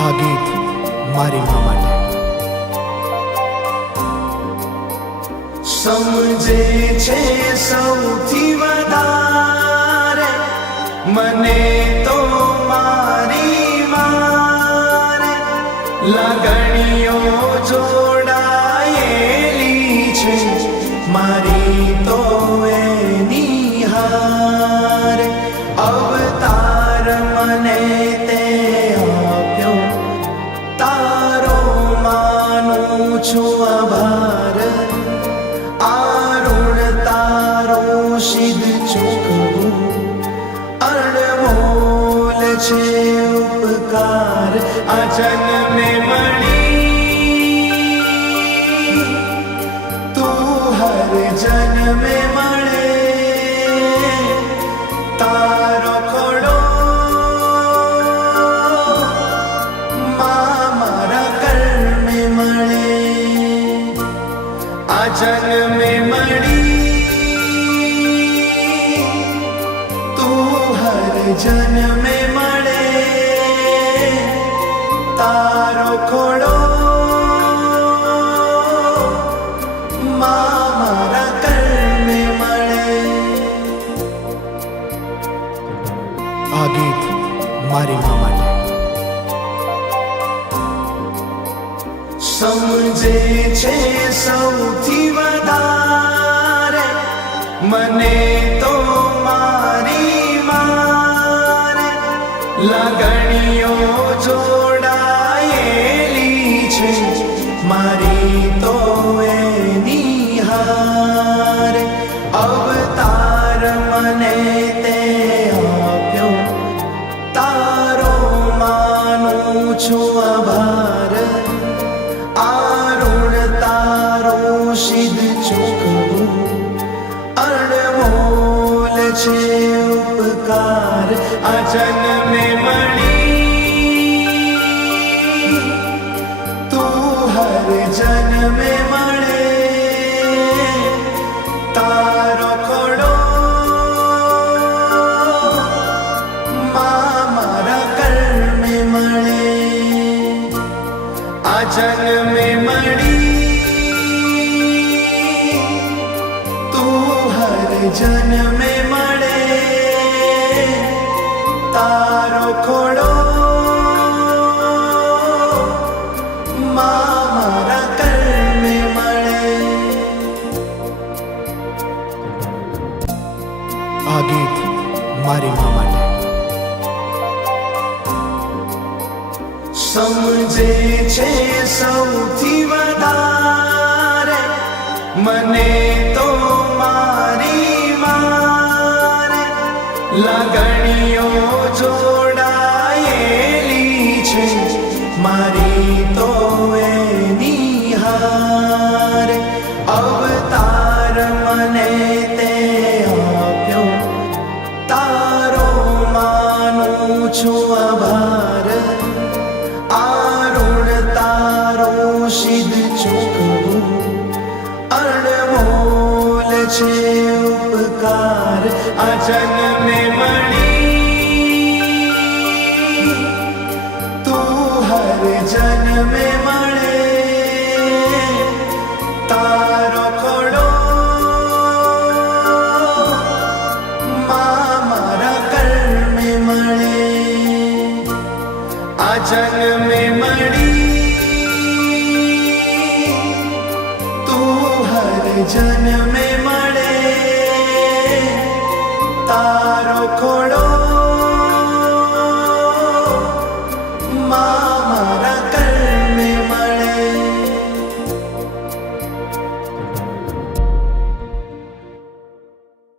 આ ગીત મારી મા માટે. સમજે છે સૌથી વધારે મને તો મારી મારે લાગણીઓ જોડાયેલી છે મારી તો એની હારે. અવતાર મને તે આપ્યો તારો માનું છું આભાર. સિદ્ધ ચૂકવું અણમોલ છે ઉપકાર. આ જન્મે મળી તું હર જન્મે મળે તારો ખોડો મારા કર્મે મળે. આ જન્મે મળી જન્મે મળે તારો ખોડો મારા કર્મે મળે. આ ગીત મારી મા માટે. સમજે છે સૌથી વધારે મને તો મારી લાગણીઓ જોડાયેલી છે મારી તો એની હારે. અવતાર મને તે આપ્યો તારો માનું છું આભાર. આરુણ તારો સિદ્ધ ચૂકવું અણમોલ છે ઉપકાર. આ જન્મે મળી તું હર જન્મે મળે તારો ખોડો મારા કર્મે મળે. આ જન્મે મળી તું હર જન્મે મળે તારો ખોડો મારા કર્મે મળે. આ ગીત મારી મા માટે. સમજે છે સૌથી વધારે મને તો મારી મારે લાગણીઓ જોડાયેલી છે મારી તો એની હારે. અવતાર મને તે આપ્યો તારો માનું છું આભાર. આરુણ તારો સિદ્ધ ચૂકવું અણમોલ છે ઉપકાર. આ જન્મે મળી તું હર જન્મે મળે તારો ખોડો મારા કર્મે મળે. આ જન્મે મળી તું હર જન્મે મળે તારો ખોડો